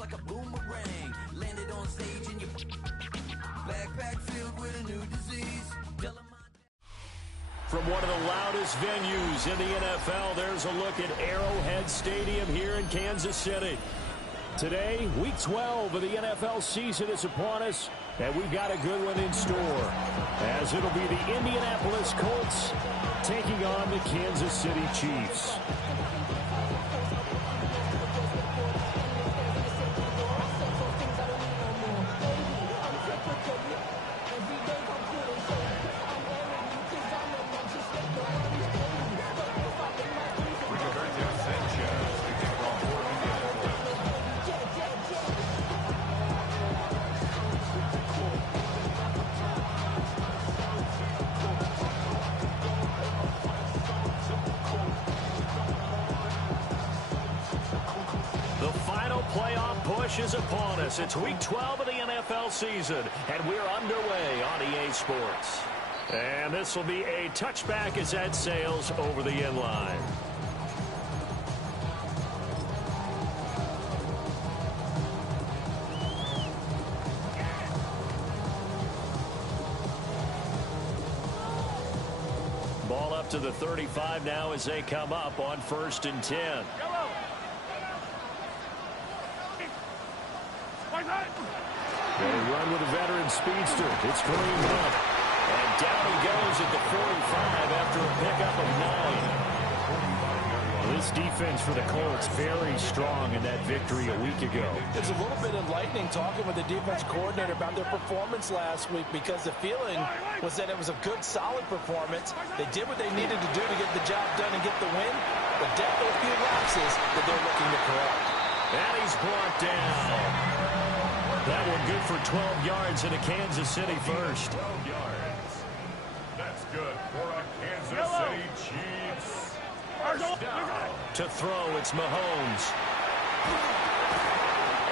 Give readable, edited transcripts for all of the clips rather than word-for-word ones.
like a boomerang. Landed on stage in your backpack filled with a new disease. From one of the loudest venues in the NFL, there's a look at Arrowhead Stadium here in Kansas City. Today, Week 12 of the NFL season is upon us, and we've got a good one in store, as it'll be the Indianapolis Colts taking on the Kansas City Chiefs. Playoff push is upon us. It's Week 12 of the NFL season, and we're underway on EA Sports. And this will be a touchback as that sails over the end line. Ball up to the 35 now as they come up on 1st and 10. They run with a veteran speedster. It's Kareem Hunt. And down he goes at the 45 after a pickup of 9. This defense for the Colts very strong in that victory a week ago. It's a little bit enlightening talking with the defense coordinator about their performance last week, because the feeling was that it was a good, solid performance. They did what they needed to do to get the job done and get the win, but definitely a few lapses that they're looking to correct. And he's brought down. That one good for 12 yards and a Kansas City first. 12 yards. That's good for a Kansas City Chiefs. First down. To throw, it's Mahomes.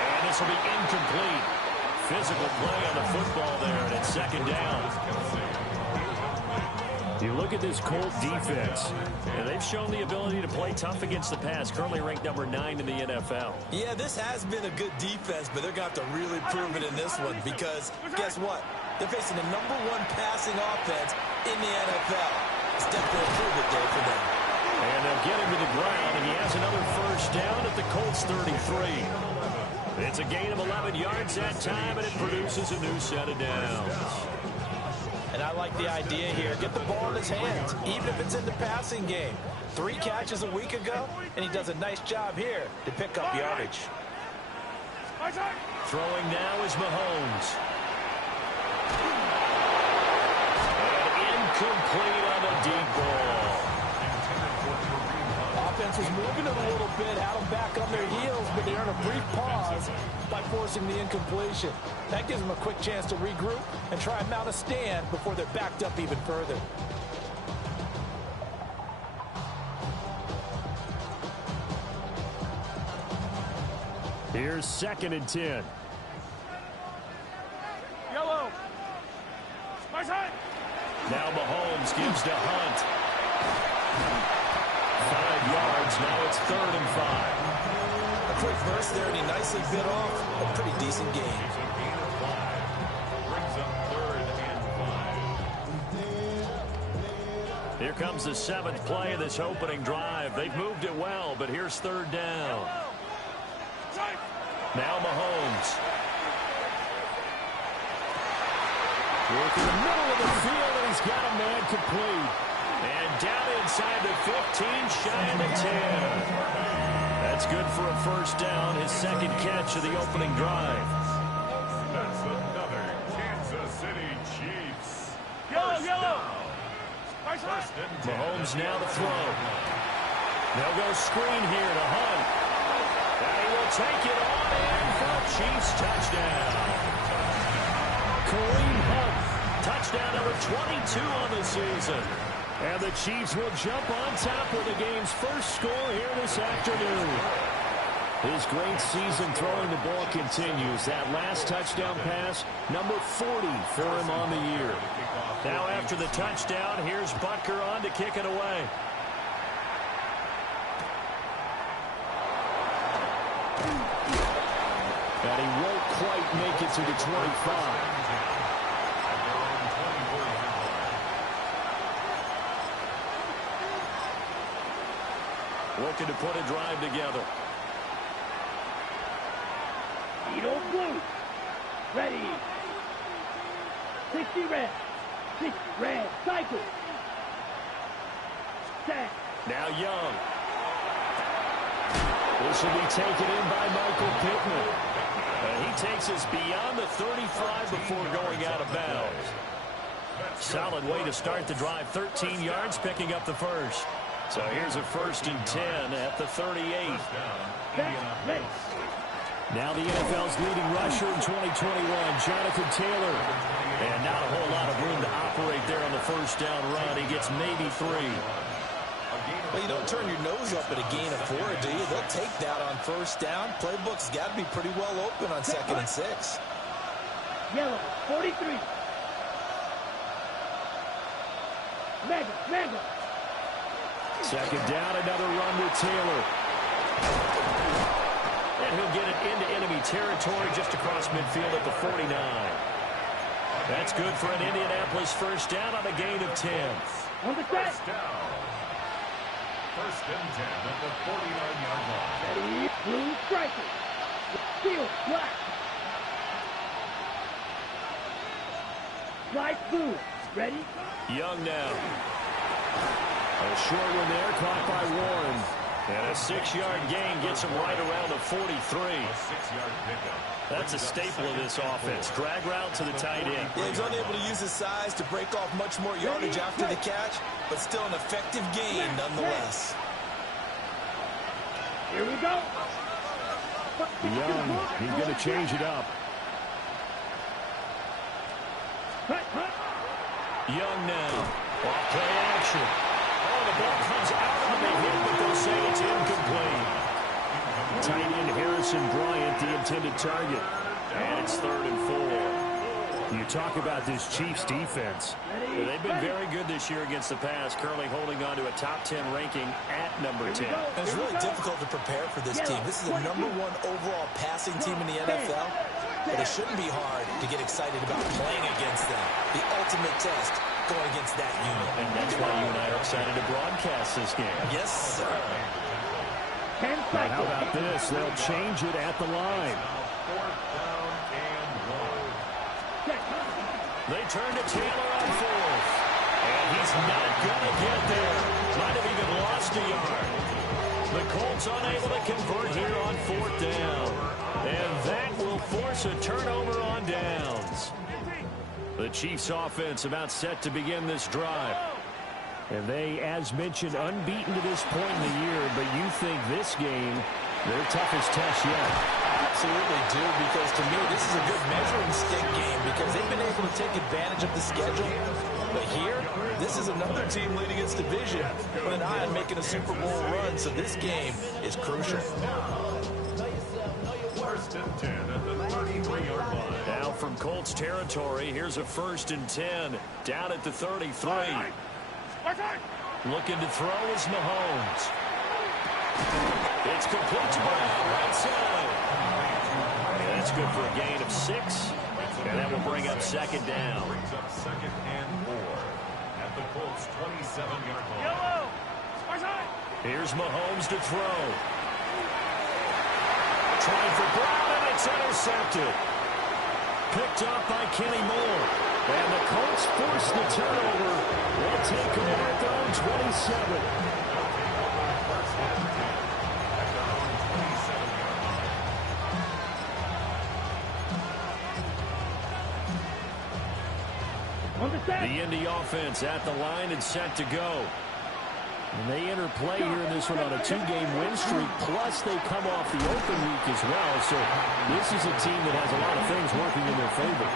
And this will be incomplete. Physical play on the football there, and it's 2nd down. You look at this Colt defense, and they've shown the ability to play tough against the pass, currently ranked number 9 in the NFL. Yeah, this has been a good defense, but they're going to have to really prove it in this one, because guess what? They're facing the number 1 passing offense in the NFL. It's definitely a prove it day for them. And they'll get him to the ground, and he has another first down at the Colts 33. It's a gain of 11 yards that time, and it produces a new set of downs. And I like the idea here. Get the ball in his hands, even if it's in the passing game. 3 catches a week ago, and he does a nice job here to pick up yardage. Throwing now is Mahomes. And incomplete on the deep ball. Offense was moving it a little bit, had them back on their heels, but they earned a brief pause by forcing the incompletion. That gives them a quick chance to regroup and try and mount a stand before they're backed up even further. Here's 2nd and 10. Yellow. Now Mahomes gives to Hunt. 5 yards. Now it's 3rd and 5. A quick burst there, and he nicely bit off a pretty decent game. Brings up 3rd and 5. Here comes the 7th play of this opening drive. They've moved it well, but here's 3rd down. Now Mahomes. Working the middle of the field, and he's got a man complete. And down inside the 15, shy of the 10. That's good for a first down, his 2nd catch of the opening drive. That's another Kansas City Chiefs. Yellow. First and 10. Mahomes now to throw. They'll go screen here to Hunt. And he will take it on in for a Chiefs touchdown. Kareem Hunt, touchdown number 22 on the season. And the Chiefs will jump on top with the game's first score here this afternoon. His great season throwing the ball continues. That last touchdown pass, number 40 for him on the year. Now after the touchdown, here's Butker on to kick it away. And he won't quite make it to the 25. Looking to put a drive together. Edo blue. Ready. 60 red. 60 red. Cycle. Set. Now Young. This will be taken in by Michael Pittman. And he takes us beyond the 35 before going out of bounds. Solid way to start the drive. 13 yards, picking up the first. So here's a 1st and 10 at the 38. Now the NFL's leading rusher in 2021, Jonathan Taylor. And not a whole lot of room to operate there on the first down run. He gets maybe 3. Well, you don't turn your nose up at a gain of 4, do you? They'll take that on first down. Playbook's got to be pretty well open on 2nd and 6. Yellow, 43. Mega. Second down, another run with Taylor. And he'll get it into enemy territory just across midfield at the 49. That's good for an Indianapolis first down on a gain of 10. On the set. First down. 1st and 10 at the 49-yard line. Ready. Blue striker. Field black. Slide blue. Ready. Young now. A short one there, caught by Warren. And a 6-yard gain gets him right around the 43. A 6-yard pickup. That's a staple of this offense. Drag route to the tight end. Yeah, he's unable to use his size to break off much more yardage after the catch, but still an effective gain nonetheless. Here we go. Young, he's going to change it up. Young now. Off play action. Oh, the ball comes out on the hit, but they'll say it's incomplete. Tight end Harrison Bryant, the intended target. And it's 3rd and 4. You talk about this Chiefs defense. They've been very good this year against the pass, currently holding on to a top 10 ranking at number 10. It's really difficult to prepare for this team. This is the #1 overall passing team in the NFL, but it shouldn't be hard to get excited about playing against them. The ultimate test going against that unit. And that's why you and I are excited to broadcast this game. Yes, sir. Now how about this? They'll change it at the line. 4th down and 1. They turn to Taylor on 4th. And he's not going to get there. Might have even lost a yard. The Colts unable to convert here on 4th down. And that will force a turnover on downs. The Chiefs offense about set to begin this drive. And they, as mentioned, unbeaten to this point in the year, but you think this game, their toughest test yet. Absolutely do, because to me, this is a good measuring stick game because they've been able to take advantage of the schedule. But here, this is another team leading its division with an eye on making a Super Bowl run, so this game is crucial. 1st and 10 at the 33-yard line. Now from Colts territory, here's a 1st and 10 down at the 33. Looking to throw is Mahomes. It's complete to Brown, right side. And that's good for a gain of 6. And that will bring up 2nd down. Brings up 2nd and 4 at the Colts 27-yard line. Here's Mahomes to throw. Trying for Brown, and it's intercepted. Picked up by Kenny Moore. And the Colts force the turnover. They'll take him at their own 27. The Indy offense at the line and set to go. And they enter play here in this one on a 2-game win streak, plus they come off the open week as well. So this is a team that has a lot of things working in their favor.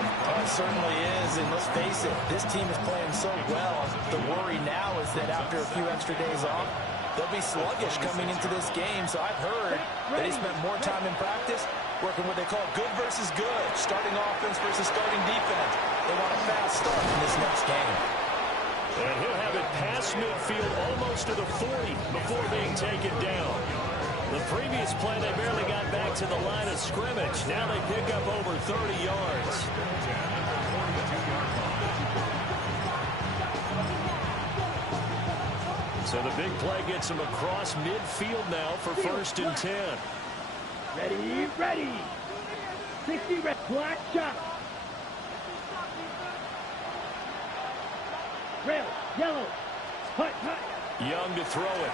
It certainly is, and let's face it, this team is playing so well. The worry now is that after a few extra days off, they'll be sluggish coming into this game. So I've heard that he spent more time in practice working what they call good versus good, starting offense versus starting defense. They want a fast start in this next game. And he'll have it past midfield almost to the 40 before being taken down. The previous play, they barely got back to the line of scrimmage. Now they pick up over 30 yards. So the big play gets them across midfield now for 1st and 10. Ready, ready. 60 red, black shot. Red, yellow, hut, hut. Young to throw it.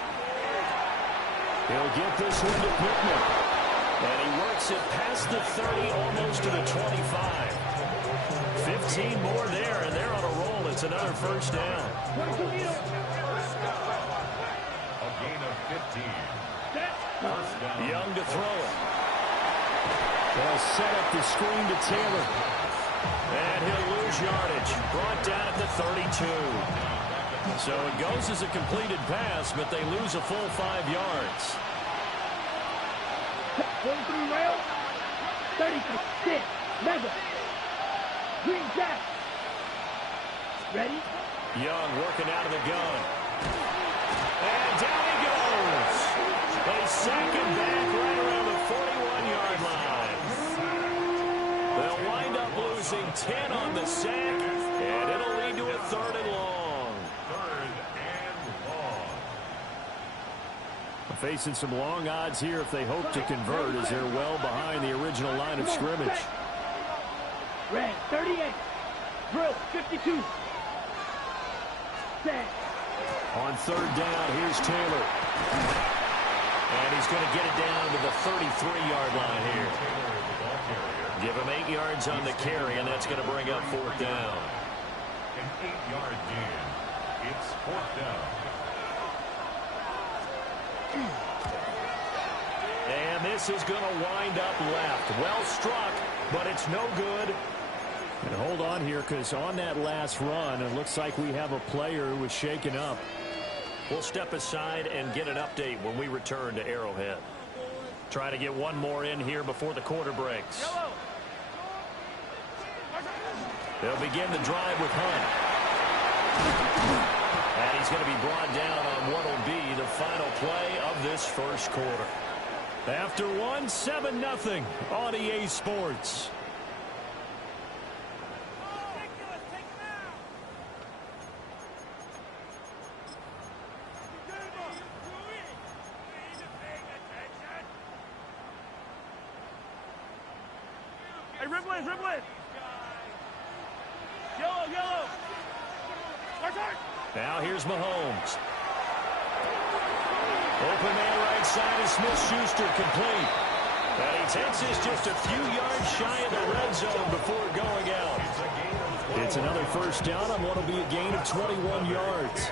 He'll get this one to Pittman. And he works it past the 30, almost to the 25. 15 more there, and they're on a roll. It's another 1st down. A gain of 15. First down. Young to throw it. They'll set up the screen to Taylor. And he'll lose yardage. Brought down at the 32. So it goes as a completed pass, but they lose a full 5 yards. Going through rail. 36, mega. Green jack. Ready? Young working out of the gun. And down he goes. They sack him back right around the 41-yard line. They'll wind up losing 10 on the sack, and it'll lead to a 3rd and long. 3rd and long. Facing some long odds here if they hope to convert, as they're well behind the original line of scrimmage. Red, 38. Drill, 52. Set. On 3rd down, here's Taylor. And he's going to get it down to the 33-yard line here. Give him 8 yards on the carry, and that's going to bring up 4th down. An 8-yard gain. It's 4th down. And this is going to wind up left. Well struck, but it's no good. And hold on here, because on that last run, it looks like we have a player who was shaken up. We'll step aside and get an update when we return to Arrowhead. Trying to get one more in here before the quarter breaks. They'll begin the drive with Hunt. And he's going to be brought down on what will be the final play of this 1st quarter. After one, 7-0 on EA Sports. Hey, dribble it, dribble it. Yellow, yellow. Now here's Mahomes. Open man right side is Smith-Schuster, complete. And he takes this just a few yards shy of the red zone before going out. It's another 1st down on what will be a gain of 21 yards.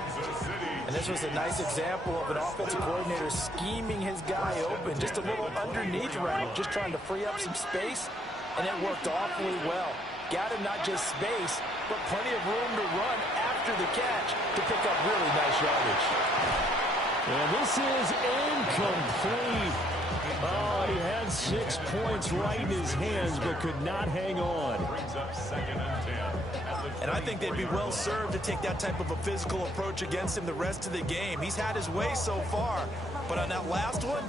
And this was a nice example of an offensive coordinator scheming his guy open. Just a little underneath route, just trying to free up some space. And it worked awfully well. Got him not just space, but plenty of room to run after the catch to pick up really nice yardage. And this is incomplete. Oh, he had 6 points right in his hands, but could not hang on. Brings up 2nd and 10. And I think they'd be well served to take that type of a physical approach against him the rest of the game. He's had his way so far, but on that last one,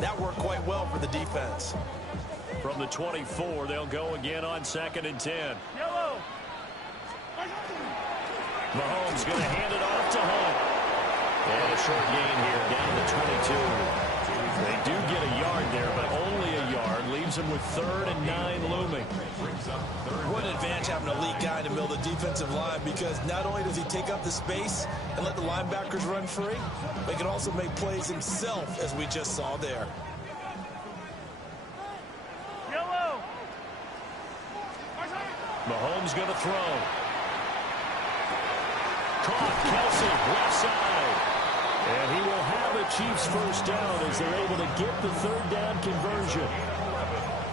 that worked quite well for the defense. From the 24, they'll go again on 2nd and 10. Yellow. Mahomes going to hand it off to Hunt. And a short gain here, down to 22. They do get a yard there, but only a yard. Leaves them with 3rd and 9 looming. What an advantage having an elite guy in the middle of the defensive line, because not only does he take up the space and let the linebackers run free, but he can also make plays himself, as we just saw there. Yellow. Mahomes going to throw. Caught, Kelsey, left side. And he will have a Chiefs 1st down as they're able to get the 3rd down conversion.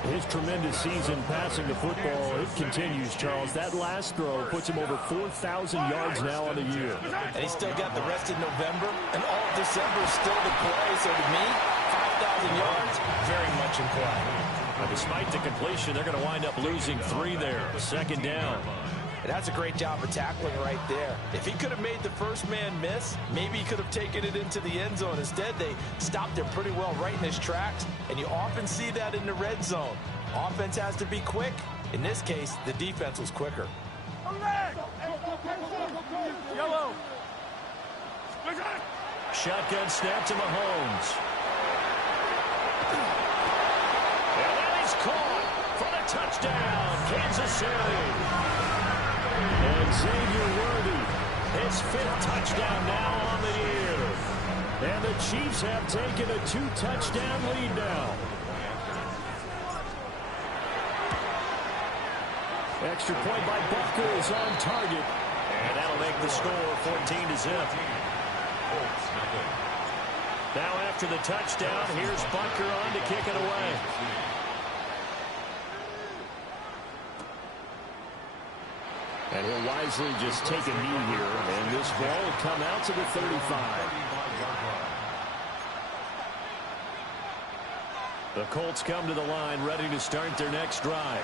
His tremendous season passing the football, it continues, Charles. That last throw puts him over 4,000 yards now on the year. And he's still got the rest of November and all of December still to play. So to me, 5,000 yards, very much in play. Despite the completion, they're going to wind up losing 3 there. 2nd down. And that's a great job of tackling right there. If he could have made the first man miss, maybe he could have taken it into the end zone. Instead, they stopped him pretty well right in his tracks, and you often see that in the red zone. Offense has to be quick. In this case, the defense was quicker. Yellow. Shotgun snap to Mahomes. And that is caught for the touchdown, Kansas City. And Xavier Worthy, his 5th touchdown now on the year. And the Chiefs have taken a 2-touchdown lead now. Extra point by Butker is on target. And that'll make the score 14-0. Now after the touchdown, here's Butker on to kick it away. And he'll wisely just take a knee here, and this ball will come out to the 35. The Colts come to the line ready to start their next drive.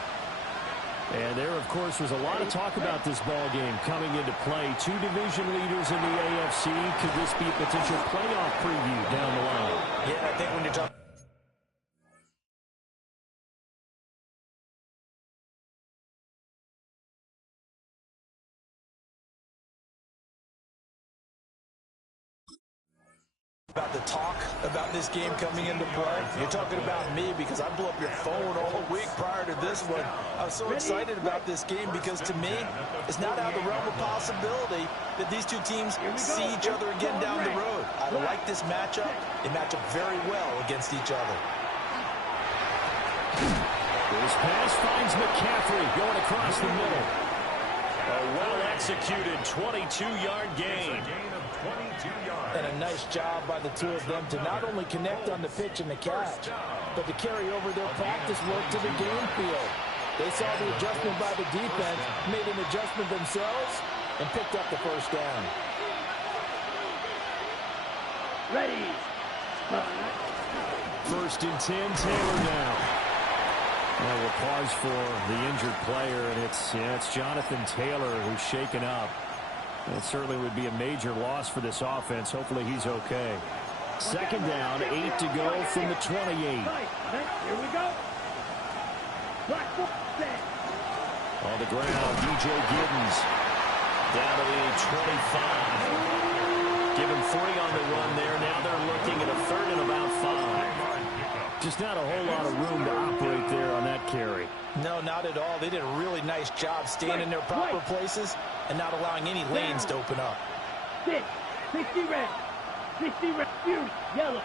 And there, of course, was a lot of talk about this ball game coming into play. 2 division leaders in the AFC. Could this be a potential playoff preview down the line? Yeah, I think when you're talking about the talk about this game coming into play, you're talking about me because I blew up your phone all week prior to this one. I was so excited about this game because to me, it's not out of the realm of possibility that these two teams see each other again down the road. I like this matchup. They match up very well against each other. This pass finds McCaffrey going across the middle. A well-executed 22-yard gain. And a nice job by the two of them to not only connect on the pitch and the catch, but to carry over their practice work to the game field. They saw the adjustment by the defense, made an adjustment themselves, and picked up the first down. Ready. 1st and 10, Taylor now. Well, we'll pause for the injured player, and it's Jonathan Taylor who's shaken up. It certainly would be a major loss for this offense. Hopefully he's okay. 2nd down, 8 to go from the 28. Here we go. On the ground, DJ Giddens down to the 25. Give him 3 on the run there. Now they're looking at a 3rd and about 5. Just not a whole lot of room to operate there on that carry. No, not at all. They did a really nice job staying in their proper places and not allowing any lanes to open up. 60 red. 60 red. Yellow.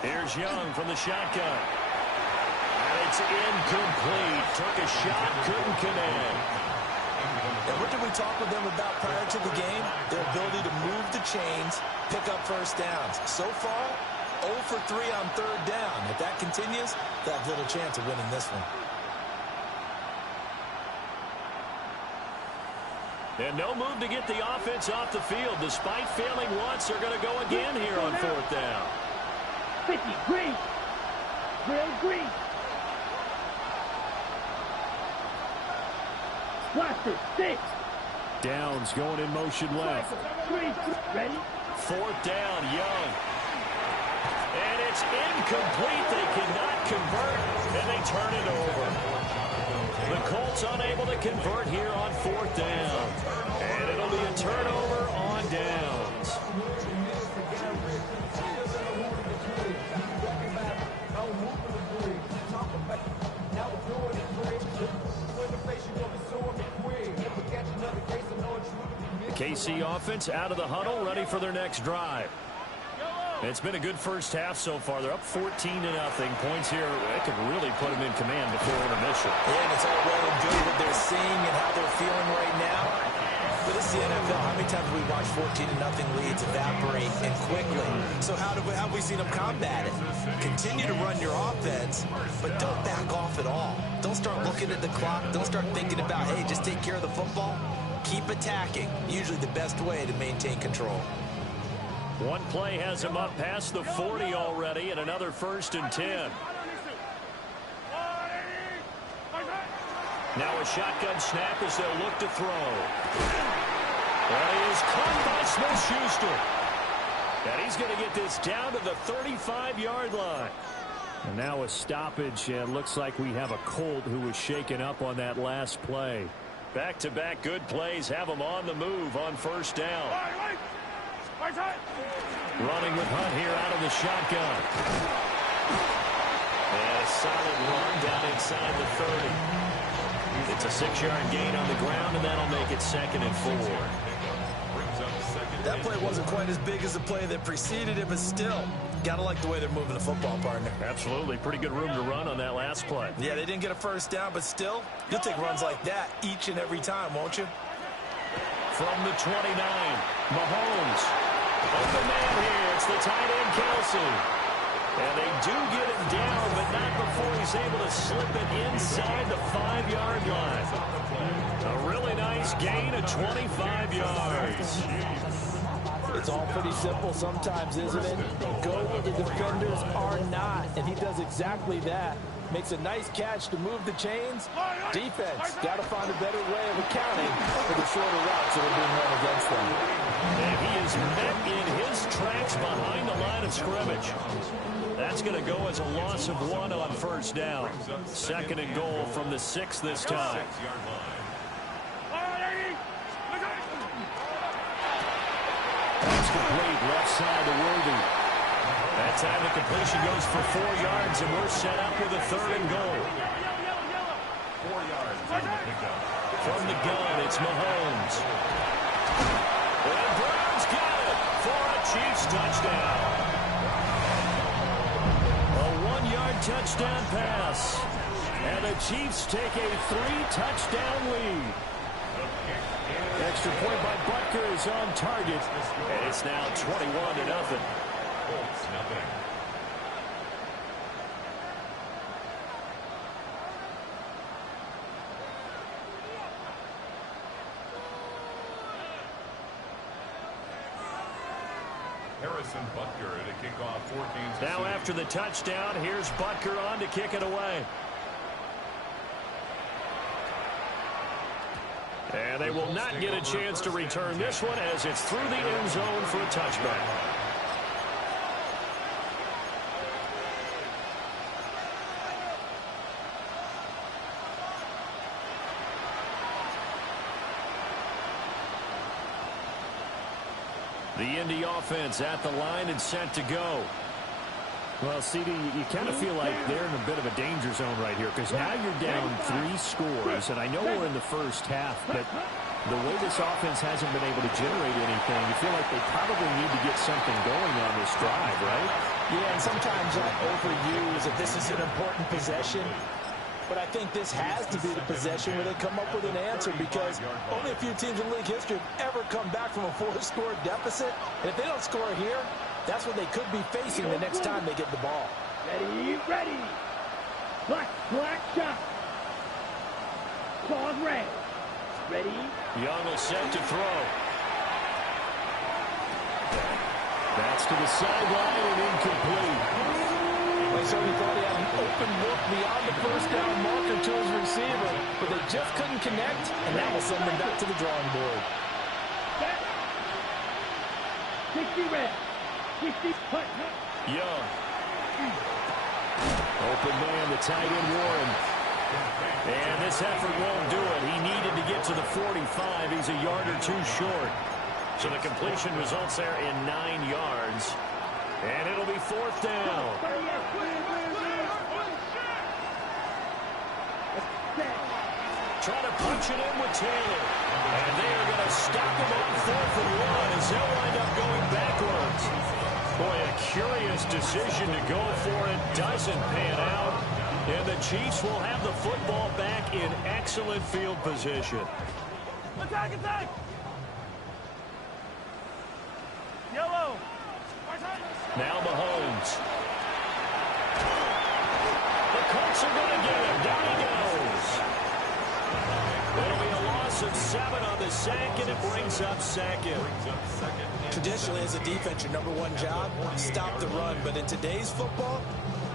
Here's Young from the shotgun. And it's incomplete. Took a shot, couldn't connect. And what did we talk with them about prior to the game? Their ability to move the chains, pick up first downs. So far, 0 for 3 on 3rd down. If that continues, they have little chance of winning this one. And no move to get the offense off the field. Despite failing once, they're going to go again here on 4th down. 50, green. Green. Blaster, 6. Downs going in motion left. Green, ready. 4th down, Young. And it's incomplete. They cannot convert, and they turn it over. The Colts unable to convert here on 4th down. And it'll be a turnover on downs. The KC offense out of the huddle, ready for their next drive. It's been a good first half so far. They're up 14-0. Points here, they could really put them in command before intermission. Yeah, and it's all well and good what they're seeing and how they're feeling right now. But this is the NFL. How many times have we watched 14-0 leads evaporate and quickly? So how have we seen them combat it? Continue to run your offense, but don't back off at all. Don't start looking at the clock. Don't start thinking about, hey, just take care of the football. Keep attacking. Usually the best way to maintain control. One play has him up past the 40 already, and another 1st and 10. Now a shotgun snap as they'll look to throw. That is caught by Smith-Schuster. And he's going to get this down to the 35-yard line. And now a stoppage, and looks like we have a Colt who was shaken up on that last play. Back-to-back good plays have him on the move on first down. Running with Hunt here out of the shotgun. And a solid run down inside the 30. It's a 6-yard gain on the ground, and that'll make it 2nd and 4. That play wasn't quite as big as the play that preceded it, but still, gotta like the way they're moving the football, partner. Absolutely. Pretty good room to run on that last play. Yeah, they didn't get a first down, but still, you'll take runs like that each and every time, won't you? From the 29, Mahomes. Open man here. It's the tight end, Kelsey. And they do get him down, but not before he's able to slip it inside the 5-yard line. A really nice gain of 25 yards. It's all pretty simple sometimes, isn't it? Go where the defenders are not, and he does exactly that. Makes a nice catch to move the chains. Defense got to find a better way of accounting for the shorter routes that are being run against them. And he is met in his tracks behind the line of scrimmage. That's going to go as a loss of 1 on first down. 2nd and goal from the 6 this time. That's complete, left side to Worthy. That time the completion goes for 4 yards, and we're set up with a 3rd and goal. 4 yards on the pickup. From the gun, it's Mahomes. And Brown's got it for a Chiefs touchdown. A 1-yard touchdown pass. And the Chiefs take a 3-touchdown lead. Extra point by Butker is on target. And it's now 21-0. Harrison Butker to kick off 14. Now after the touchdown, here's Butker on to kick it away. And they will not get a chance to return this one as it's through the end zone for a touchback. The Indy offense at the line and set to go. Well, CD, you kind of feel like they're in a bit of a danger zone right here because now you're down 3 scores, and I know we're in the first half, but the way this offense hasn't been able to generate anything, you feel like they probably need to get something going on this drive, right? Yeah, and sometimes I overuse that this is an important possession. But I think this has to be the possession where they come up with an answer because only a few teams in league history have ever come back from a 4-score deficit. And if they don't score here, that's what they could be facing the next time they get the ball. Ready, ready. Black shot. Claws red. Ready. Young will set to throw. That's to the sideline and incomplete. They certainly thought he had an open look beyond the first down marker to his receiver, but they just couldn't connect, and that will send them back to the drawing board. 60 red. 60 put. Young. Open man, the tight end Warren. And this effort won't do it. He needed to get to the 45. He's a yard or 2 short. So the completion results there in 9 yards. And it'll be 4th down. Trying to punch it in with Taylor. And they are going to stop him on 4th and 1 as they'll wind up going backwards. Boy, a curious decision to go for it. Doesn't pan out. And the Chiefs will have the football back in excellent field position. Attack, attack! Yellow! Now Mahomes. The Colts are going to get him. Down he goes. It'll be a loss of 7 on the sack, and it brings up 2nd. Traditionally, as a defense, your #1 job, stop the run. But in today's football,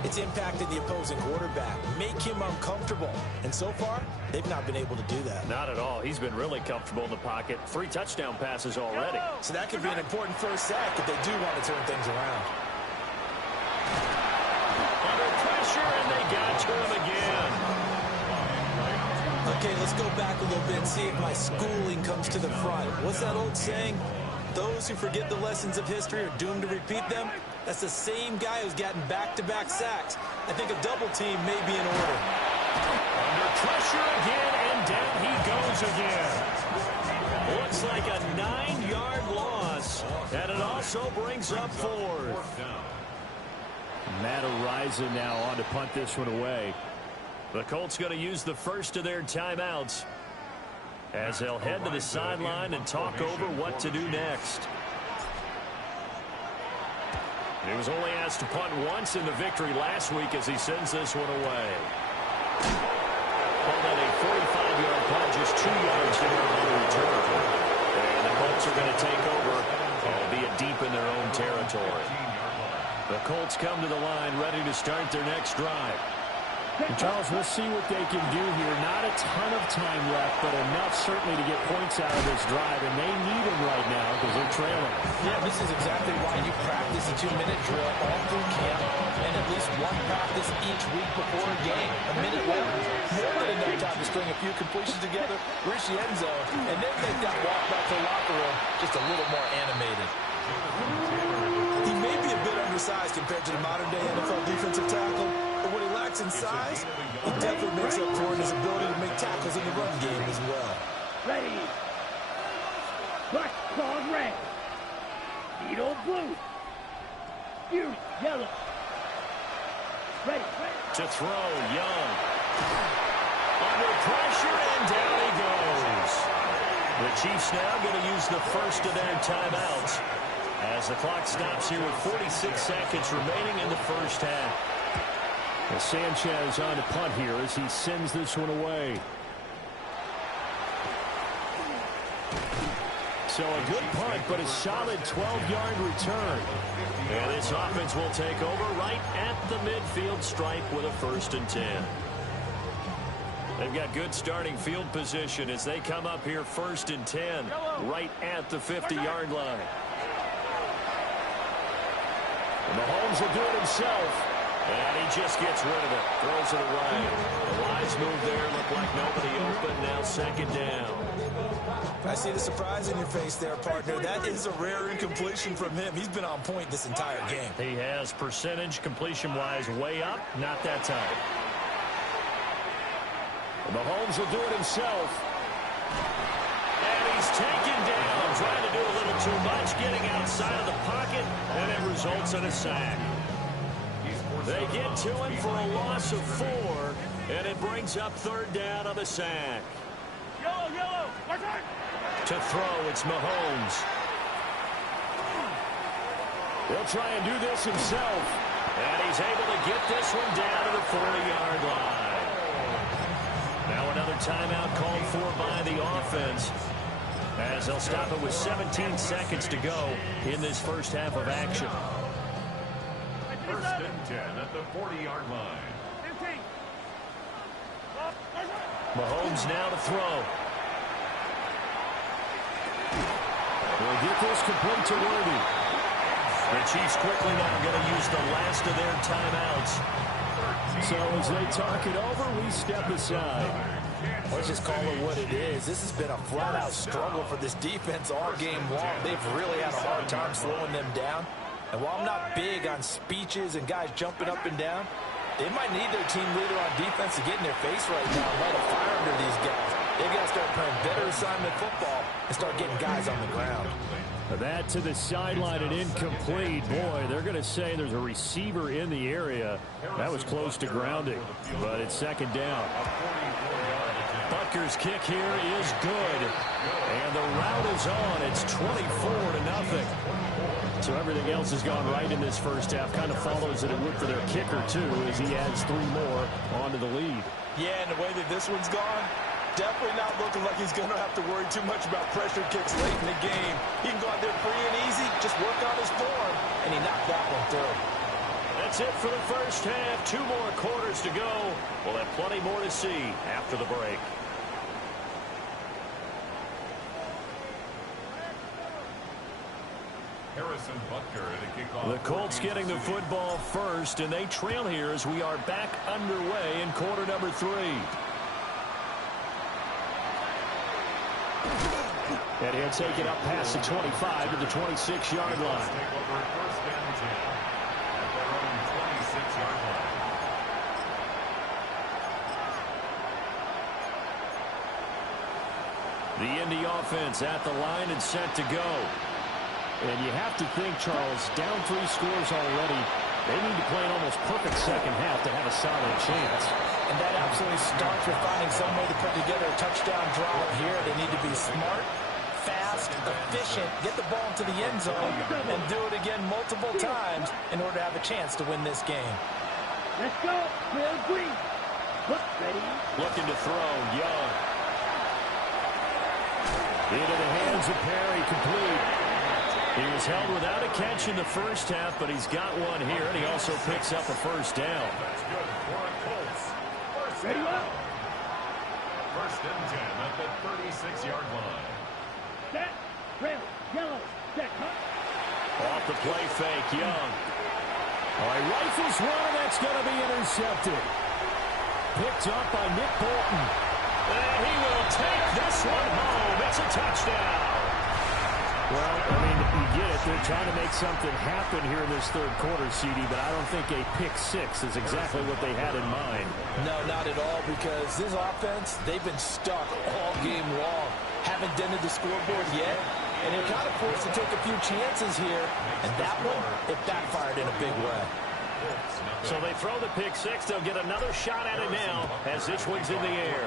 It's impacted the opposing quarterback, make him uncomfortable. And so far, they've not been able to do that. Not at all. He's been really comfortable in the pocket. 3 touchdown passes already. So that could be an important first sack if they do want to turn things around. Under pressure, and they got to him again. Okay, let's go back a little bit and see if my schooling comes to the front. What's that old saying? Those who forget the lessons of history are doomed to repeat them. That's the same guy who's gotten back-to-back sacks. I think a double team may be in order. Under pressure again, and down he goes again. Looks like a 9-yard loss, and it also brings up 4th. Matt Araiza now on to punt this one away. The Colts going to use the first of their timeouts as they'll head to the sideline and talk over what to do next. He was only asked to punt once in the victory last week as he sends this one away. Called that a 45-yard punt, just 2 yards there on the return. And the Colts are going to take over, albeit deep in their own territory. The Colts come to the line ready to start their next drive. And Charles, we'll see what they can do here. Not a ton of time left, but enough certainly to get points out of this drive, and they need them right now because they're trailing. Yeah, this is exactly why you practice a 2-minute drill all through camp and at least one practice each week before a game. A minute left, more than enough time to string a few completions together, reach the end zone, and then make that walk back to the locker room just a little more animated. He may be a bit undersized compared to the modern-day NFL defensive tackle, but what he lacks in size, he definitely makes up for in his ability to make tackles in the run game as well. Ready. Black called red. Needle blue. You yellow. Ready. To throw, Young. Under pressure, and down he goes. The Chiefs now going to use the first of their timeouts as the clock stops here with 46 seconds remaining in the first half. Well, Sanchez on to punt here as he sends this one away. So a good punt, but a solid 12-yard return. And this offense will take over right at the midfield stripe with a 1st and 10. They've got good starting field position as they come up here 1st and 10 right at the 50-yard line. And Mahomes will do it himself. And he just gets rid of it. Throws it away. A wise move there. Looked like nobody open. Now 2nd down. I see the surprise in your face there, partner. That is a rare incompletion from him. He's been on point this entire game. He has percentage completion-wise way up. Not that time. And Mahomes will do it himself. And he's taken down. Trying to do a little too much. Getting outside of the pocket. And it results in a sack. They get to him for a loss of 4, and it brings up 3rd down on the sack. Yellow. To throw, it's Mahomes. He'll try and do this himself. And he's able to get this one down to the 40-yard line. Now another timeout called for by the offense, as they'll stop it with 17 seconds to go in this first half of action. 1st and 10 at the 40-yard line. 15. Mahomes now to throw. We'll get this complete to Worthy. The Chiefs quickly now going to use the last of their timeouts. So as they talk it over, we step aside. Let's just call it what it is. This has been a flat-out struggle for this defense all game long. They've really had a hard time slowing them down. And while I'm not big on speeches and guys jumping up and down, they might need their team leader on defense to get in their face right now and light a fire under these guys. They've got to start playing better assignment football and start getting guys on the ground. That to the sideline and incomplete. Boy, they're going to say there's a receiver in the area. That was close to grounding, but it's 2nd down. Butker's kick here is good. And the route is on. It's 24-0. So everything else has gone right in this first half. Kind of follows it would for their kicker, too, as he adds 3 more onto the lead. Yeah, and the way that this one's gone, definitely not looking like he's going to have to worry too much about pressure kicks late in the game. He can go out there free and easy, just work on his form, and he knocked that one through. That's That's it for the first half. 2 more quarters to go. We'll have plenty more to see after the break. Harrison Butker to kick off. The Colts getting the football first, and they trail here as we are back underway in quarter number 3. And he'll take it up past the 25 to the 26-yard line. Take over first and 10 at their own 26-yard line. The Indy offense at the line and set to go. And you have to think, Charles, down 3 scores already. They need to play an almost perfect second half to have a solid chance. And that absolutely starts with finding some way to put together a touchdown drive here. They need to be smart, fast, efficient, get the ball into the end zone, and do it again multiple times in order to have a chance to win this game. Let's go. Real green. Look, ready. Looking to throw, Young. Into the hands of Perry, complete. He was held without a catch in the first half, but he's got one here, and he also picks up a first down. That's good for the Colts. Ready up. First and 10 at the 36-yard line. Set. Red. Yellow. Set. Hut. Off the play fake, Young. All right, rifles one, and that's going to be intercepted. Picked up by Nick Bolton. And he will take this one home. It's a touchdown. Well, I mean, you get it. They're trying to make something happen here in this third quarter, CD, but I don't think a pick 6 is exactly what they had in mind. No, not at all, because this offense, they've been stuck all game long. Haven't dented the scoreboard yet, and they're kind of forced to take a few chances here, and that one, it backfired in a big way. So they throw the pick 6. They'll get another shot at it now as this one's in the air.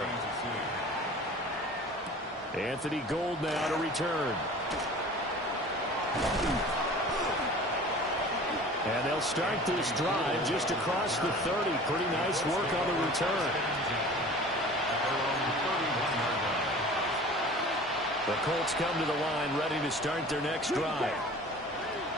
Anthony Gold now to return. And they'll start this drive just across the 30. Pretty nice work on the return. The Colts come to the line ready to start their next drive.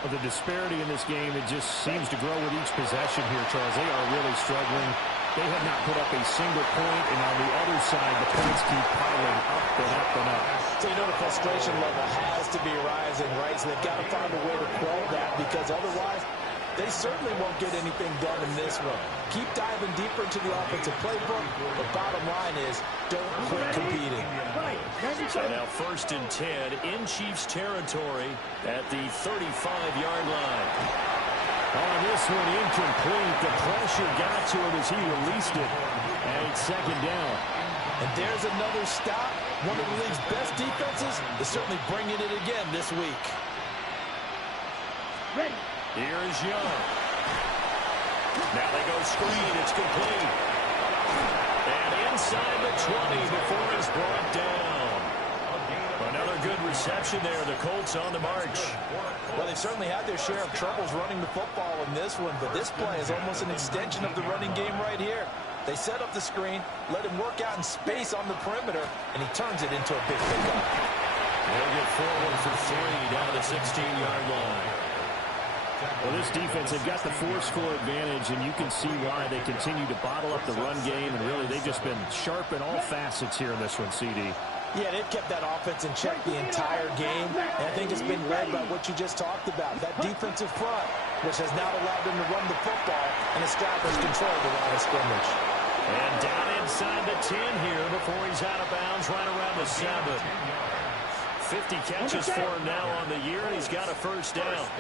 Well, the disparity in this game, it just seems to grow with each possession here, Charles. They are really struggling. They have not put up a single point, and on the other side, the points keep piling up and up and up. So you know the frustration level has to be rising, right? So they've got to find a way to quell that, because otherwise they certainly won't get anything done in this one. Keep diving deeper into the offensive playbook. The bottom line is don't quit competing. So now first and 10 in Chiefs territory at the 35-yard line. On this one, incomplete. The pressure got to him as he released it. And it's second down. And there's another stop. One of the league's best defenses is certainly bringing it again this week. Ready. Here is Young. Now they go screen. It's complete. And inside the 20 before he's brought down. Another good reception there. The Colts on the march. Well, they certainly had their share of troubles running the football in this one, but this play is almost an extension of the running game right here. They set up the screen, let him work out in space on the perimeter, and he turns it into a big pickup. They'll get forward for 3 down the 16-yard line. Well, this defense, they've got the 4-score advantage, and you can see why they continue to bottle up the run game, and really they've just been sharp in all facets here in this one, CD. Yeah, they've kept that offense in check the entire game, and I think it's been led by what you just talked about, that defensive front, which has now allowed them to run the football and establish control of the line of scrimmage. And down inside the 10 here before he's out of bounds, right around the 7. 50 catches for him now on the year, and he's got a first down.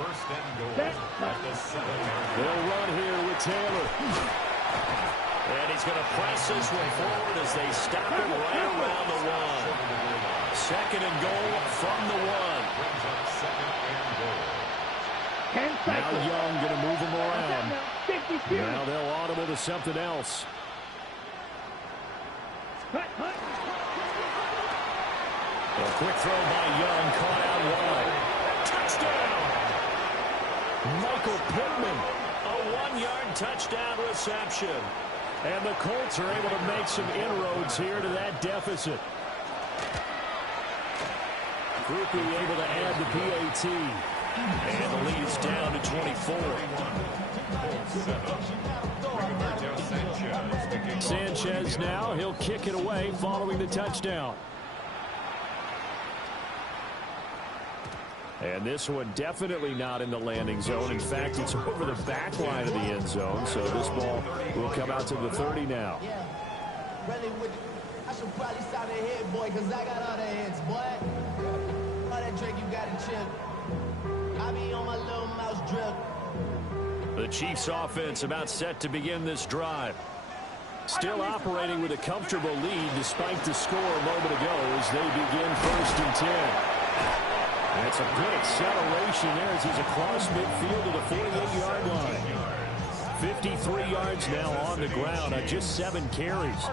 First and goal at the 7-yard line. They'll run here with Taylor. And he's going to press this one forward as they stop him right around the 1. Second and goal from the 1. Brings up second and goal. Now Young going to move him around. Now they'll audible to something else. A quick throw by Young, caught out wide. Touchdown! Michael Pittman. A 1-yard touchdown reception. And the Colts are able to make some inroads here to that deficit. Groupie able to add the PAT. And the lead's down to 24. Sanchez now, he'll kick it away following the touchdown. And this one definitely not in the landing zone. In fact, it's over the back line of the end zone. So this ball will come out to the 30 now. Yeah, really, I should probably stop the head, boy, because I got all the hits, boy. All that drink you got to chill. I be on my little mouse drip. The Chiefs offense about set to begin this drive. Still operating with a comfortable lead despite the score a moment ago as they begin 1st and 10. That's a good acceleration there as he's across midfield to the 48-yard line. 53 yards now on the ground on just 7 carries.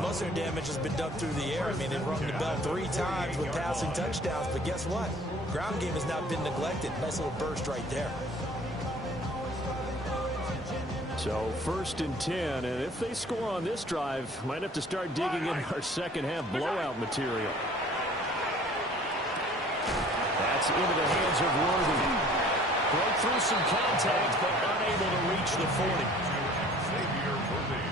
Most of their damage has been done through the air. I mean, they've rung the bell 3 times with passing touchdowns, but guess what? Ground game has not been neglected. Nice little burst right there. So 1st and 10, and if they score on this drive, might have to start digging in our second half blowout material. That's into the hands of Worthy. Broke through some contact, but unable to reach the 40.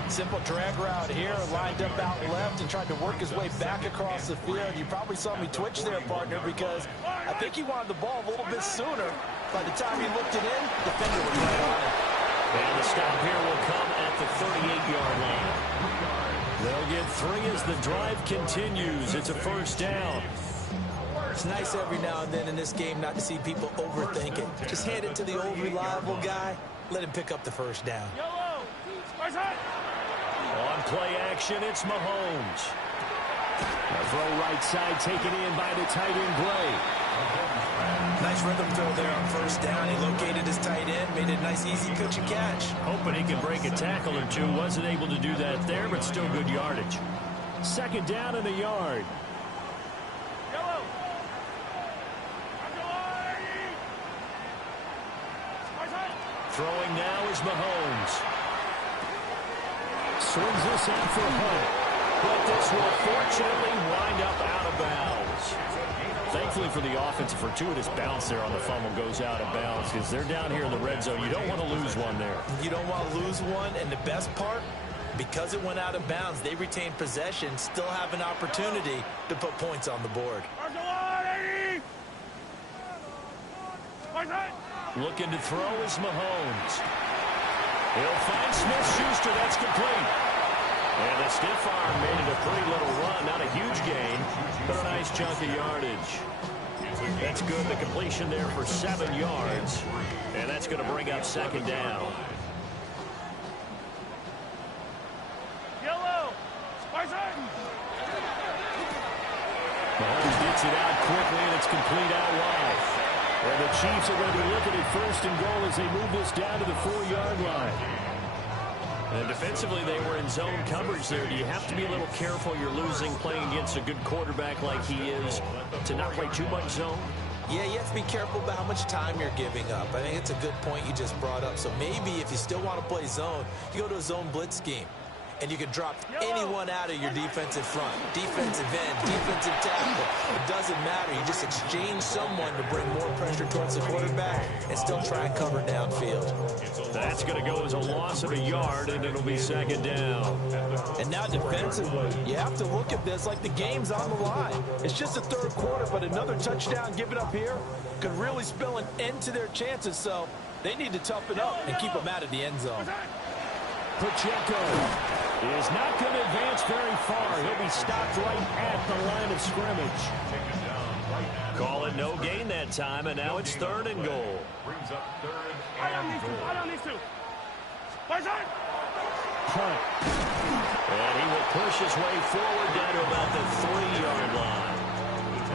Simple drag route here, lined up out left and tried to work his way back across the field. You probably saw me twitch there, partner, because I think he wanted the ball a little bit sooner. By the time he looked it in, defender was right on it. And the stop here will come at the 38-yard line. They'll get 3 as the drive continues. It's a 1st down. It's nice every now and then in this game not to see people overthink it. Just hand it to the old reliable guy. Let him pick up the 1st down. On play action, it's Mahomes. A throw right side taken in by the tight end Gray. Nice rhythm throw there on 1st down. He located his tight end, made it a nice easy pitch and catch. Hoping he can break a tackle or two. Wasn't able to do that there, but still good yardage. 2nd down in the yard. Throwing now is Mahomes. Swings this out for a punt. But this will fortunately wind up out of bounds. Thankfully for the offense, a fortuitous bounce there on the fumble goes out of bounds because they're down here in the red zone. You don't want to lose one there. You don't want to lose one, and the best part, because it went out of bounds, they retained possession, still have an opportunity to put points on the board. Looking to throw is Mahomes. He'll find Smith-Schuster. That's complete. And the stiff arm made it a pretty little run. Not a huge gain, but a nice chunk of yardage. That's good. The completion there for 7 yards. And that's going to bring up 2nd down. Mahomes gets it out quickly, and it's complete out wide. And the Chiefs are going to be looking at 1st and goal as they move this down to the 4-yard line. And defensively, they were in zone coverage there. Do you have to be a little careful? You're losing playing against a good quarterback like he is to not play too much zone? Yeah, you have to be careful about how much time you're giving up. I think it's a good point you just brought up. So maybe if you still want to play zone, you go to a zone blitz scheme. And you can drop anyone out of your defensive front, defensive end, defensive tackle. It doesn't matter. You just exchange someone to bring more pressure towards the quarterback and still try and cover downfield. That's going to go as a loss of a yard, and it'll be 2nd down. And now defensively, you have to look at this like the game's on the line. It's just the 3rd quarter, but another touchdown given up here could really spell an end to their chances. So they need to toughen up and keep them out of the end zone. Pacheco is not going to advance very far. He'll be stopped right at the line of scrimmage. Call it no gain that time, and now it's 3rd and goal. Brings up 3rd and goal. Punt. And he will push his way forward down to about the 3-yard line.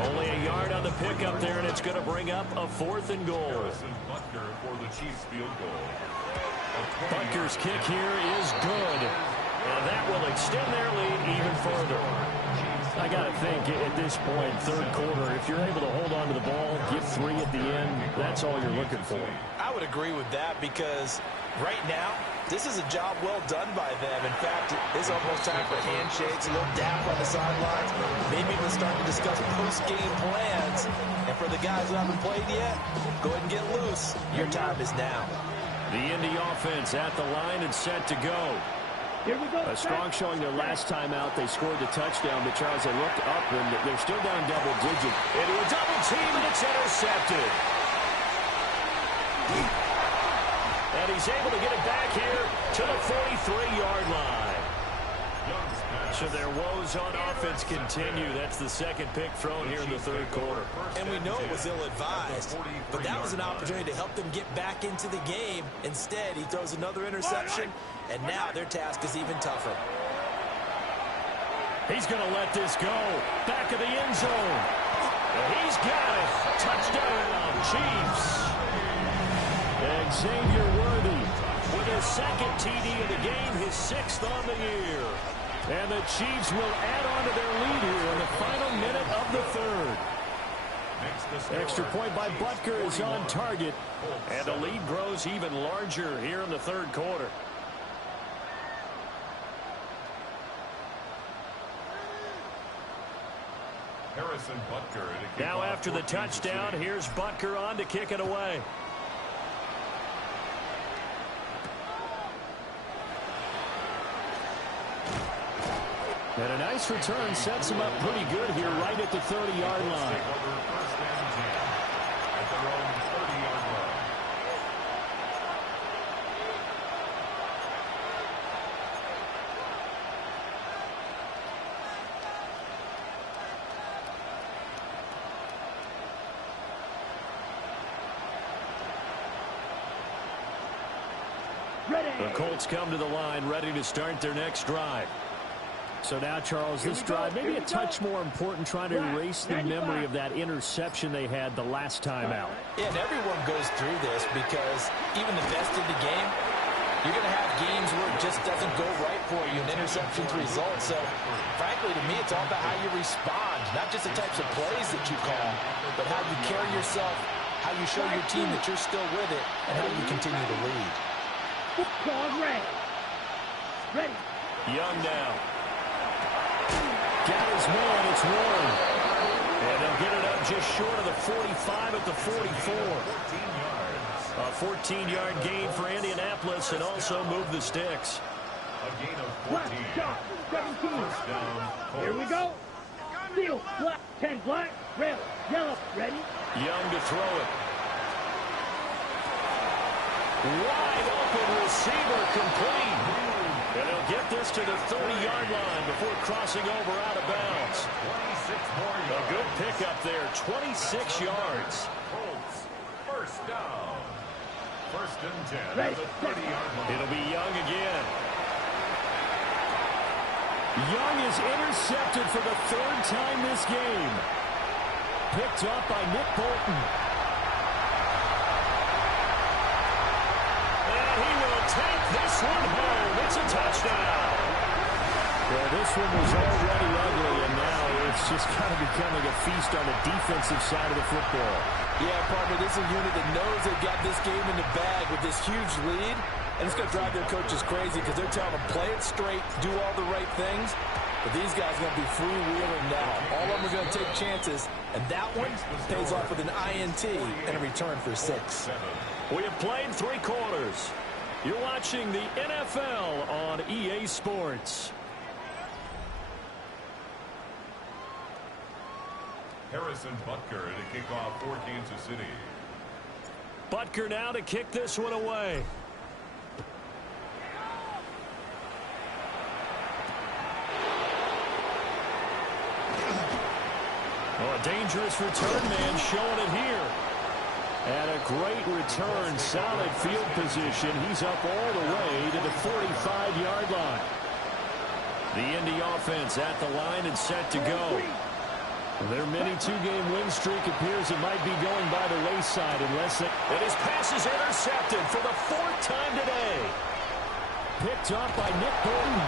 Only a yard on the pickup there, and it's going to bring up a 4th and goal. Butker for the Chiefs field goal. Butker's kick here is good. And that will extend their lead even further. I got to think at this point, 3rd quarter, if you're able to hold on to the ball, get 3 at the end, that's all you're looking for. I would agree with that because right now, this is a job well done by them. In fact, it's almost time for handshakes, a little dap on the sidelines. Maybe we'll start to discuss post-game plans. And for the guys who haven't played yet, go ahead and get loose. Your time is now. The Indy offense at the line and set to go. Here we go. A strong showing their last time out. They scored the touchdown, but Charles, they looked up and they're still down double digit. Into a double team, and it's intercepted. And he's able to get it back here to the 43-yard line. So their woes on offense continue. That's the second pick thrown here in the third quarter. And we know it was ill-advised, but that was an opportunity to help them get back into the game. Instead, he throws another interception, and now their task is even tougher. He's going to let this go. Back of the end zone. He's got it. Touchdown, Chiefs. Xavier Worthy with his second TD of the game, his 6th on the year. And the Chiefs will add on to their lead here in the final minute of the third. Extra point by Butker is on target. And the lead grows even larger here in the third quarter. Harrison Butker. Now after the touchdown, here's Butker on to kick it away. And a nice return sets him up pretty good here right at the 30-yard line. The Colts come to the line ready to start their next drive. So now, Charles, this drive maybe a touch more important, trying to erase the memory of that interception they had the last time out. Yeah, and everyone goes through this because even the best in the game, you're going to have games where it just doesn't go right for you and interceptions result. So, frankly, to me, it's all about how you respond, not just the types of plays that you call, but how you carry yourself, how you show your team that you're still with it, and how you continue to lead. Ready. Young now. Got his man, it's Warren. And they'll get it up just short of the 45 at the 44. A 14-yard gain for Indianapolis and also move the sticks. A gain of 14. Black, 17. First down. Here we go. Steel, black, 10 black, red, yellow, ready. Young to throw it. Wide open receiver complete. And he'll get this to the 30-yard line before crossing over out of bounds. 26 more yards. A good pickup there, 26 yards. Colts, first down. First and 10 Ready. at the 30-yard line. It'll be Young again. Young is intercepted for the third time this game. Picked up by Nick Bolton. And he will take this one home. It's a touchdown. Well, this one was already ugly, and now it's just kind of becoming a feast on the defensive side of the football. Yeah, partner, this is a unit that knows they've got this game in the bag with this huge lead, and it's going to drive their coaches crazy because they're telling them play it straight, do all the right things. But these guys are going to be freewheeling now. All of them are going to take chances, and that one pays off with an INT and a return for 6. We have played 3 quarters. You're watching the NFL on EA Sports. Harrison Butker to kick off for Kansas City. Butker now to kick this one away. Oh, a dangerous return man showing it here. And a great return, solid field position. He's up all the way to the 45-yard line. The Indy offense at the line and set to go. Their mini 2-game win streak appears it might be going by the wayside unless it... And his pass is intercepted for the 4th time today. Picked up by Nick Bolton.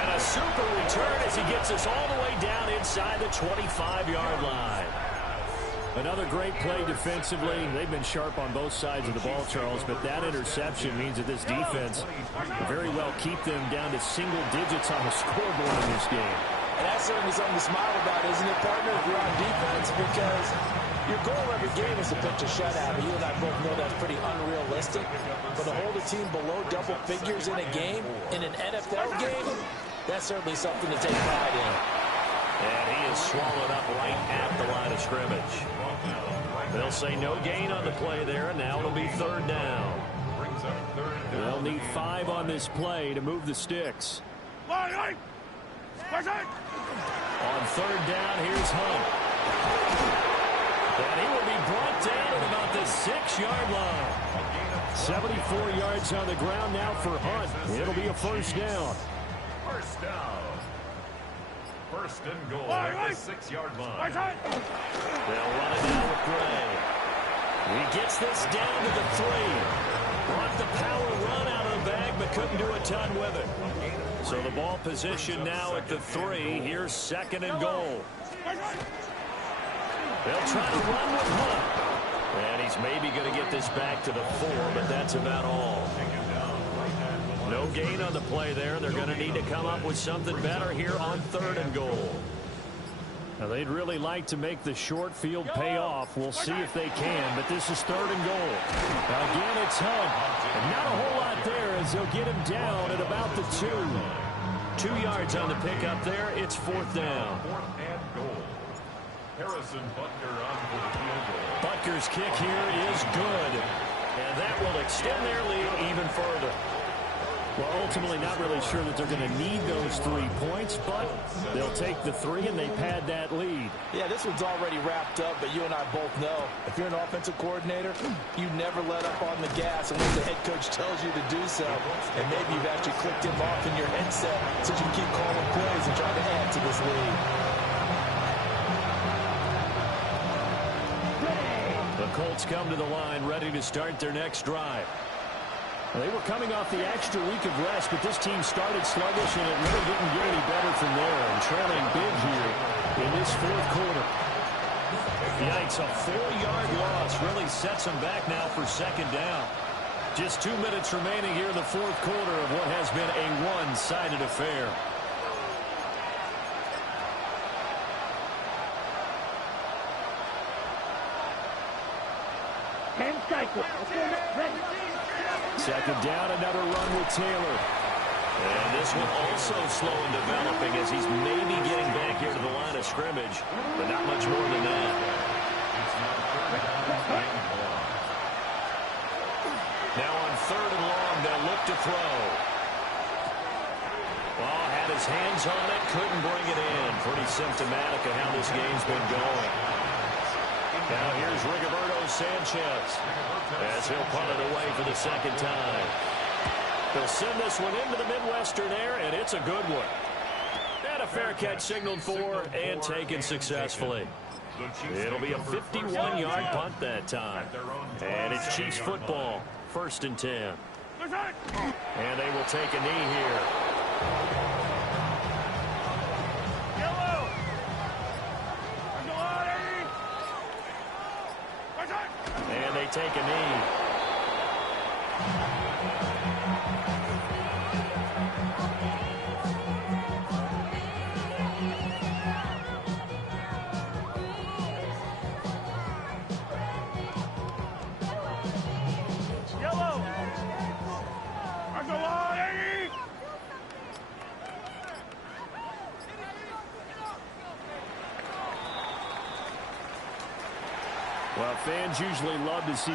And a super return as he gets us all the way down inside the 25-yard line. Another great play defensively. They've been sharp on both sides of the ball, Charles, but that interception means that this defense will very well keep them down to single digits on the scoreboard in this game. And that's certainly something to smile about, isn't it, partner, if you're on defense? Because Your goal every game is to pitch a shutout, but you and I both know that's pretty unrealistic. But to hold a team below double figures in a game, in an NFL game, that's certainly something to take pride in. And he is swallowed up right at the line of scrimmage. They'll say no gain on the play there, and now it'll be third down. They'll need 5 on this play to move the sticks. On third down, here's Hunt. And he will be brought down at about the 6-yard line. 74 yards on the ground now for Hunt. It'll be a first down. First down. First and goal at the 6-yard line. They'll run it down with Gray. He gets this down to the 3. Brought the power run out of the bag, but couldn't do a ton with it. So the ball position now at the 3. Here's second and goal. They'll try to run with Hunt. And he's maybe going to get this back to the 4, but that's about all. No gain on the play there. They're going to need to come up with something better here on third and goal. Now, they'd really like to make the short field pay off. We'll see if they can, but this is third and goal. Now, again, it's Hunt. And not a whole lot there as they'll get him down at about the 2. 2 yards on the pickup there. It's fourth down. Fourth and goal. Harrison Butker on for the field goal. Butker's kick here is good. And that will extend their lead even further. Well, ultimately not really sure that they're going to need those 3 points, but they'll take the 3 and they pad that lead. Yeah, this one's already wrapped up, but you and I both know if you're an offensive coordinator, you never let up on the gas unless the head coach tells you to do so. And maybe you've actually clicked him off in your headset so you can keep calling plays and trying to add to this lead. The Colts come to the line ready to start their next drive. They were coming off the extra week of rest, but this team started sluggish, and it really didn't get any better from there. And trailing big here in this fourth quarter. Yikes, a 4-yard loss really sets them back now for second down. Just 2 minutes remaining here in the fourth quarter of what has been a one-sided affair. Second down, another run with Taylor. And this one also slow in developing as he's maybe getting back here to the line of scrimmage, but not much more than that. Now on third and long, they'll look to throw. Well, had his hands on it, couldn't bring it in. Pretty symptomatic of how this game's been going. Now here's Rigoberto Sanchez as he'll punt it away for the second time. They'll send this one into the Midwestern air, and it's a good one. And a fair catch signaled for and taken successfully. It'll be a 51-yard punt that time. And it's Chiefs football, 1st and 10. And they will take a knee here. And they take a knee. Well, fans usually love to see